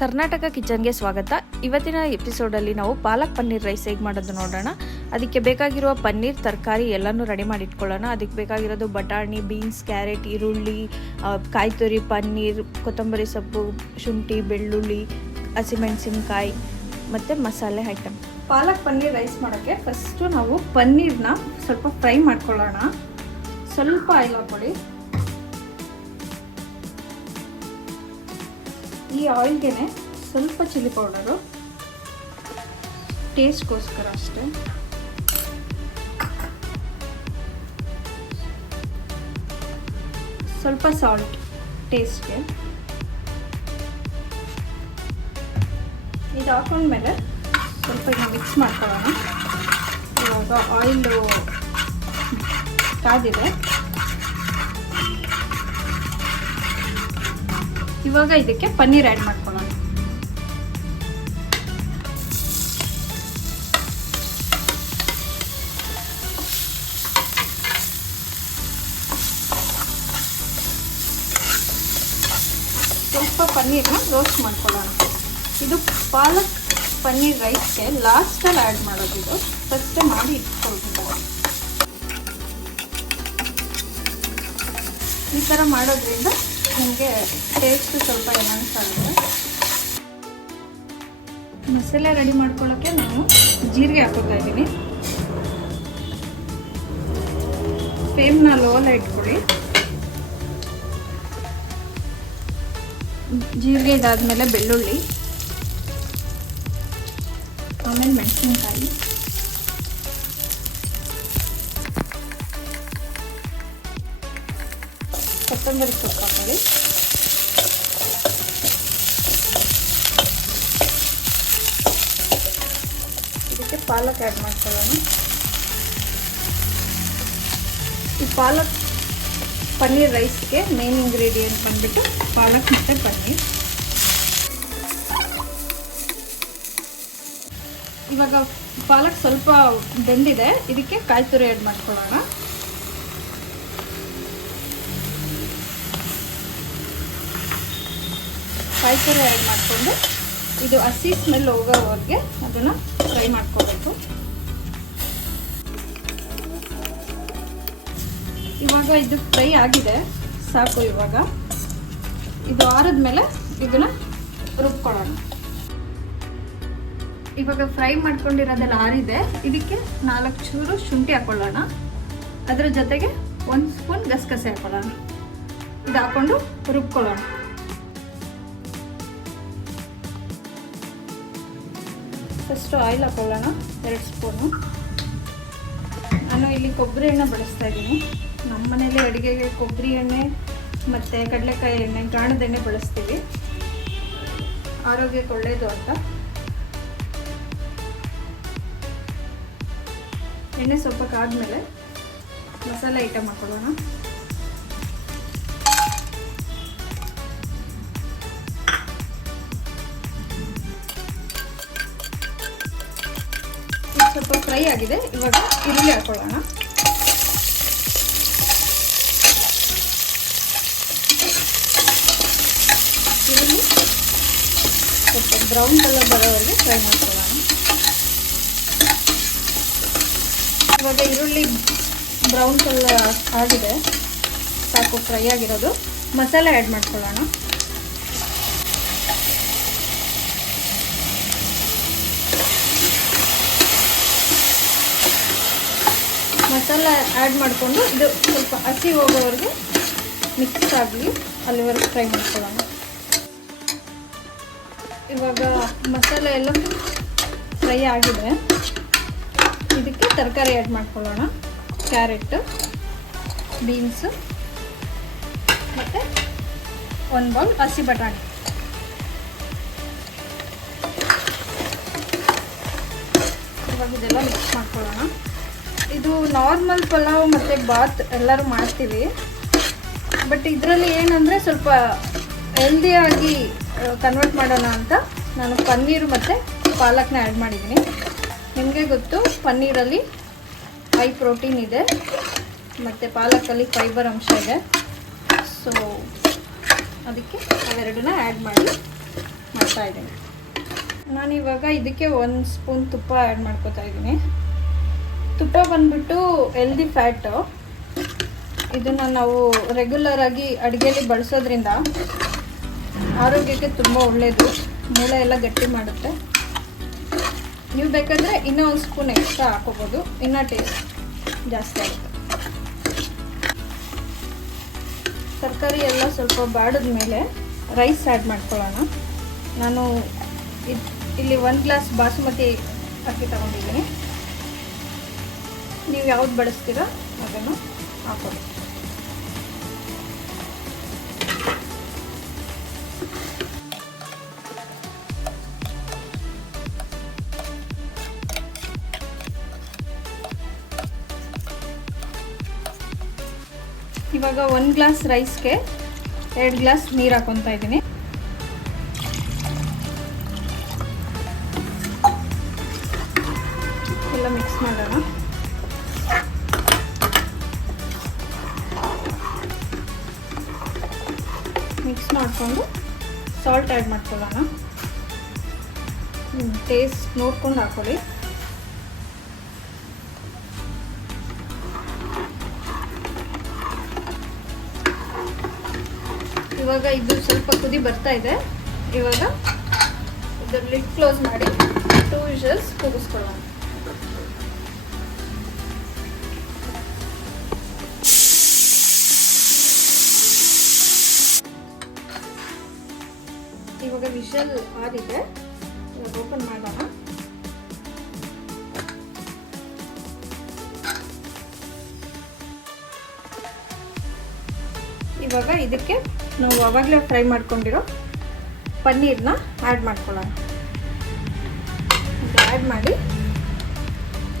ಕರ್ನಾಟಕ ಕಿಚನ್ಗೆ ಸ್ವಾಗತ. ಇವತ್ತಿನ ಎಪಿಸೋಡಲ್ಲಿ ನಾವು ಪಾಲಕ್ ಪನ್ನೀರ್ ರೈಸ್ ಹೇಗೆ ಮಾಡೋದು ನೋಡೋಣ. ಅದಕ್ಕೆ ಬೇಕಾಗಿರುವ ಪನ್ನೀರ್ ತರಕಾರಿ ಎಲ್ಲನೂ ರೆಡಿ ಮಾಡಿ ಇಟ್ಕೊಳ್ಳೋಣ. ಅದಕ್ಕೆ ಬೇಕಾಗಿರೋದು ಬಟಾಣಿ, ಬೀನ್ಸ್, ಕ್ಯಾರೆಟ್, ಈರುಳ್ಳಿ, ಕಾಯಿ ತುರಿ, ಪನ್ನೀರ್, ಕೊತ್ತಂಬರಿ ಸೊಪ್ಪು, ಶುಂಠಿ, ಬೆಳ್ಳುಳ್ಳಿ, ಹಸಿಮೆಣಸಿನ್ಕಾಯಿ ಮತ್ತು ಮಸಾಲೆ ಐಟಮ್. ಪಾಲಕ್ ಪನ್ನೀರ್ ರೈಸ್ ಮಾಡೋಕ್ಕೆ ಫಸ್ಟು ನಾವು ಪನ್ನೀರ್ನ ಸ್ವಲ್ಪ ಫ್ರೈ ಮಾಡ್ಕೊಳ್ಳೋಣ. ಸ್ವಲ್ಪ ಆಯಿಲ್ ಹಾಕ್ಕೊಳ್ಳಿ. ಈ ಆಯಿಲ್ಗೆ ಸ್ವಲ್ಪ ಚಿಲ್ಲಿ ಪೌಡರು, ಟೇಸ್ಟ್ಗೋಸ್ಕರ ಅಷ್ಟೇ. ಸ್ವಲ್ಪ ಸಾಲ್ಟ್ ಟೇಸ್ಟ್ಗೆ. ಇದು ಹಾಕೊಂಡ್ಮೇಲೆ ಸ್ವಲ್ಪ ಮಿಕ್ಸ್ ಮಾಡ್ಕೊಳ್ಳೋಣ. ಇವಾಗ ಆಯಿಲು ಕಾದಿದೆ. ಇವಾಗ ಇದಕ್ಕೆ ಪನ್ನೀರ್ ಆ್ಯಡ್ ಮಾಡ್ಕೊಳ್ಳೋಣ. ಸ್ವಲ್ಪ ಪನ್ನೀರ್ನ ರೋಸ್ಟ್ ಮಾಡ್ಕೊಳ್ಳೋಣ. ಇದು ಪಾಲಕ್ ಪನ್ನೀರ್ ರೈಸ್ಗೆ ಲಾಸ್ಟಲ್ಲಿ ಆ್ಯಡ್ ಮಾಡೋದು. ಇದು ಫಸ್ಟೇ ಮಾಡಿ ಇಟ್ಕೊಳ್ತಿದ್ದಾರೆ. ಈ ಥರ ಮಾಡೋದ್ರಿಂದ ನಿಮಗೆ ಟೇಸ್ಟ್ ಸ್ವಲ್ಪ ಎನ್ಹಾನ್ಸ್ ಆಗುತ್ತೆ. ಮಸಾಲೆ ರೆಡಿ ಮಾಡ್ಕೊಳ್ಳೋಕ್ಕೆ ನಾನು ಜೀರಿಗೆ ಹಾಕೋತಾ ಇದ್ದೀನಿ. ಫ್ಲೇಮ್ನ ಲೋಲ್ ಇಟ್ಕೊಳ್ಳಿ. ಜೀರಿಗೆ ಇದಾದ್ಮೇಲೆ ಬೆಳ್ಳುಳ್ಳಿ, ಆಮೇಲೆ ಮೆಣಸಿನ್ಕಾಯಿ, ಕೊತ್ತಂಬರಿ ಸೊಪ್ಪು ಹಾಕೊಳ್ಳಿ. ಇದಕ್ಕೆ ಪಾಲಕ್ ಆ್ಯಡ್ ಮಾಡ್ಕೊಳ್ಳೋಣ. ಈ ಪಾಲಕ್ ಪನ್ನೀರ್ ರೈಸ್ಗೆ ಮೇನ್ ಇಂಗ್ರೀಡಿಯೆಂಟ್ ಬಂದ್ಬಿಟ್ಟು ಪಾಲಕ್ ಮತ್ತು ಪನ್ನೀರ್. ಇವಾಗ ಪಾಲಕ್ ಸ್ವಲ್ಪ ಬೆಂದಿದೆ. ಇದಕ್ಕೆ ಕಾಯಿ ತುರಿ ಆ್ಯಡ್ ಮಾಡ್ಕೊಳ್ಳೋಣ. ಕಾಯಿ ತುರಿ ಆ್ಯಡ್ ಮಾಡಿಕೊಂಡು ಇದು ಹಸಿ ಸ್ಮೆಲ್ ಹೋಗೋವರೆಗೆ ಅದನ್ನು ಫ್ರೈ ಮಾಡ್ಕೋಬೇಕು. ಇವಾಗ ಇದು ಫ್ರೈ ಆಗಿದೆ, ಸಾಕು. ಇವಾಗ ಇದು ಆರಿದ್ಮೇಲೆ ಇದನ್ನು ರುಬ್ಕೊಳ್ಳೋಣ. ಇವಾಗ ಫ್ರೈ ಮಾಡ್ಕೊಂಡಿರೋದೆಲ್ಲ ಆರಿದೆ. ಇದಕ್ಕೆ 4 ಚೂರು ಶುಂಠಿ ಹಾಕೊಳ್ಳೋಣ. ಅದರ ಜೊತೆಗೆ 1 ಸ್ಪೂನ್ ಗಸಗಸೆ ಹಾಕೊಳ್ಳೋಣ. ಇದು ಹಾಕೊಂಡು ರುಬ್ಕೊಳ್ಳೋಣ. ಫಸ್ಟು ಆಯಿಲ್ ಹಾಕೊಳ್ಳೋಣ, 2 ಸ್ಪೂನು. ನಾನು ಇಲ್ಲಿ ಕೊಬ್ಬರಿ ಎಣ್ಣೆ ಬಳಸ್ತಾ ಇದ್ದೀನಿ. ನಮ್ಮ ಮನೇಲಿ ಅಡುಗೆಗೆ ಕೊಬ್ಬರಿ ಎಣ್ಣೆ ಮತ್ತು ಕಡಲೆಕಾಯಿ ಎಣ್ಣೆ, ಗಾಣದ ಎಣ್ಣೆ ಬಳಸ್ತೀವಿ, ಆರೋಗ್ಯಕ್ಕೆ ಒಳ್ಳೆಯದು ಅಂತ. ಎಣ್ಣೆ ಸ್ವಲ್ಪ ಕಾದ್ಮೇಲೆ ಮಸಾಲೆ ಐಟಮ್ ಹಾಕೊಳ್ಳೋಣ. ಸ್ವಲ್ಪ ಫ್ರೈ ಆಗಿದೆ. ಇವಾಗ ಈರುಳ್ಳಿ ಹಾಕೊಳ್ಳೋಣ. ಈರುಳ್ಳಿ ಸ್ವಲ್ಪ ಬ್ರೌನ್ ಕಲರ್ ಬರೋವರೆಗೆ ಫ್ರೈ ಮಾಡ್ಕೊಳ್ಳೋಣ. ಇವಾಗ ಈರುಳ್ಳಿ ಬ್ರೌನ್ ಕಲರ್ ಆಗಿದೆ, ಸಾಕು ಫ್ರೈ ಆಗಿರೋದು. ಮಸಾಲೆ ಆ್ಯಡ್ ಮಾಡ್ಕೊಳ್ಳೋಣ. ಮಸಾಲೆ ಆ್ಯಡ್ ಮಾಡಿಕೊಂಡು ಇದು ಸ್ವಲ್ಪ ಹಸಿ ಹೋಗೋವರೆಗೆ ಮಿಕ್ಸ್ ಆಗಲಿ, ಅಲ್ಲಿವರೆಗೆ ಫ್ರೈ ಮಾಡ್ಕೊಳ್ಳೋಣ. ಇವಾಗ ಮಸಾಲೆ ಎಲ್ಲ ಫ್ರೈ ಆಗಿದೆ. ಇದಕ್ಕೆ ತರಕಾರಿ ಆ್ಯಡ್ ಮಾಡ್ಕೊಳ್ಳೋಣ. ಕ್ಯಾರೆಟ್, ಬೀನ್ಸು ಮತ್ತು 1 ಬೌಲ್ ಹಸಿ ಬಟಾಣಿ. ಇವಾಗ ಇದೆಲ್ಲ ಮಿಕ್ಸ್ ಮಾಡ್ಕೊಳ್ಳೋಣ. ಇದು ನಾರ್ಮಲ್ ಪಲಾವ್ ಮತ್ತು ಬಾತ್ ಎಲ್ಲರೂ ಮಾಡ್ತೀವಿ. ಬಟ್ ಇದರಲ್ಲಿ ಏನಂದರೆ ಸ್ವಲ್ಪ ಹೆಲ್ದಿಯಾಗಿ ಕನ್ವರ್ಟ್ ಮಾಡೋಣ ಅಂತ ನಾನು ಪನ್ನೀರು ಮತ್ತು ಪಾಲಕ್ನ ಆ್ಯಡ್ ಮಾಡಿದ್ದೀನಿ. ನಿಮಗೆ ಗೊತ್ತು, ಪನ್ನೀರಲ್ಲಿ ಹೈ ಪ್ರೋಟೀನ್ ಇದೆ ಮತ್ತು ಪಾಲಕಲ್ಲಿ ಫೈಬರ್ ಅಂಶ ಇದೆ. ಸೊ ಅದಕ್ಕೆ ಅವೆರಡನ್ನ ಆ್ಯಡ್ ಮಾಡಿ ಮಾಡ್ತಾ ಇದ್ದೀನಿ. ನಾನಿವಾಗ ಇದಕ್ಕೆ 1 ಸ್ಪೂನ್ ತುಪ್ಪ ಆ್ಯಡ್ ಮಾಡ್ಕೊತಾ ಇದ್ದೀನಿ. ತುಪ್ಪ ಬಂದ್ಬಿಟ್ಟು ಹೆಲ್ದಿ ಫ್ಯಾಟು. ಇದನ್ನು ನಾವು ರೆಗ್ಯುಲರ್ ಆಗಿ ಅಡುಗೆಯಲ್ಲಿ ಬಳಸೋದ್ರಿಂದ ಆರೋಗ್ಯಕ್ಕೆ ತುಂಬ ಒಳ್ಳೆಯದು. ಮೂಳೆ ಎಲ್ಲ ಗಟ್ಟಿ ಮಾಡುತ್ತೆ. ನೀವು ಬೇಕಾದರೆ ಇನ್ನೂ 1 ಸ್ಪೂನ್ ಎಕ್ಸ್ಟ್ರಾ ಹಾಕೋಬೋದು, ಇನ್ನೂ ಟೇಸ್ಟ್ ಜಾಸ್ತಿ ಆಗುತ್ತೆ. ತರಕಾರಿ ಎಲ್ಲ ಸ್ವಲ್ಪ ಬಾಡಿದ ಮೇಲೆ ರೈಸ್ ಆ್ಯಡ್ ಮಾಡ್ಕೊಳ್ಳೋಣ. ನಾನು ಇಲ್ಲಿ 1 ಗ್ಲಾಸ್ ಬಾಸುಮತಿ ಅಕ್ಕಿ ತಗೊಂಡಿದ್ದೀನಿ. ನೀವು ಯಾವ್ದು ಬಳಸ್ತೀರೋ ಅದನ್ನು ಹಾಕೊಳ್ಳಿ. ಇವಾಗ 1 ಗ್ಲಾಸ್ ರೈಸ್ಗೆ 2 ಗ್ಲಾಸ್ ನೀರು ಹಾಕೊತಾ ಇದ್ದೀನಿ. ಎಲ್ಲ ಮಿಕ್ಸ್ ಮಾಡೋಣ. ಮಿಕ್ಸ್ ಮಾಡಿಕೊಂಡು ಸಾಲ್ಟ್ ಆ್ಯಡ್ ಮಾಡ್ಕೊಳ್ಳೋಣ. ಟೇಸ್ಟ್ ನೋಡ್ಕೊಂಡು ಹಾಕೊಳ್ಳಿ. ಇವಾಗ ಇದು ಸ್ವಲ್ಪ ಕುದಿ ಬರ್ತಾ ಇದೆ. ಇವಾಗ ಇದರ ಲಿಡ್ ಕ್ಲೋಸ್ ಮಾಡಿ 2 ವಿಷಲ್ಸ್ ಕೂಗಿಸ್ಕೊಳ್ಳೋಣ. ಇವಾಗ ವಿಷಲ್ ಆರಿದೆ. ಇವಾಗ ಓಪನ್ ಮಾಡೋಣ. ಇವಾಗ ಇದಕ್ಕೆ ನಾವು ಆವಾಗಲೇ ಫ್ರೈ ಮಾಡ್ಕೊಂಡಿರೋ ಪನ್ನೀರನ್ನ ಆ್ಯಡ್ ಮಾಡ್ಕೊಳ್ಳೋಣ. ಆ್ಯಡ್ ಮಾಡಿ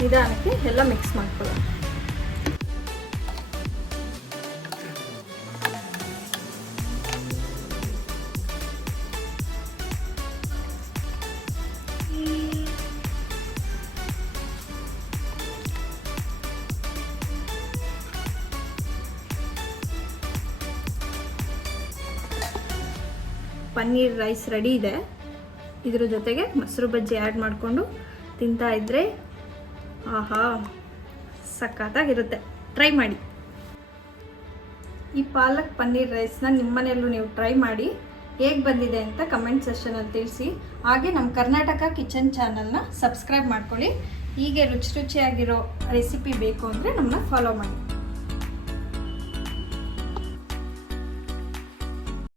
ನಿಧಾನಕ್ಕೆ ಎಲ್ಲ ಮಿಕ್ಸ್ ಮಾಡ್ಕೊಳ್ಳೋಣ. ಪನ್ನೀರ್ ರೈಸ್ ರೆಡಿ ಇದೆ. ಇದ್ರ ಜೊತೆಗೆ ಮೊಸರು ಬಜ್ಜಿ ಆ್ಯಡ್ ಮಾಡಿಕೊಂಡು ತಿಂತಾ ಇದ್ದರೆ ಆಹಾ ಸಖತ್ತಾಗಿರುತ್ತೆ. ಟ್ರೈ ಮಾಡಿ. ಈ ಪಾಲಕ್ ಪನ್ನೀರ್ ರೈಸ್ನ ನಿಮ್ಮ ಮನೆಯಲ್ಲೂ ನೀವು ಟ್ರೈ ಮಾಡಿ ಹೇಗೆ ಬಂದಿದೆ ಅಂತ ಕಮೆಂಟ್ ಸೆಕ್ಷನಲ್ಲಿ ತಿಳಿಸಿ. ಹಾಗೆ ನಮ್ಮ ಕರ್ನಾಟಕ ಕಿಚನ್ ಚಾನಲ್ನ ಸಬ್ಸ್ಕ್ರೈಬ್ ಮಾಡ್ಕೊಳ್ಳಿ. ಹೀಗೆ ರುಚಿಯಾಗಿರೋ ರೆಸಿಪಿ ಬೇಕು ಅಂದರೆ ನಮ್ಮನ್ನ ಫಾಲೋ ಮಾಡಿ.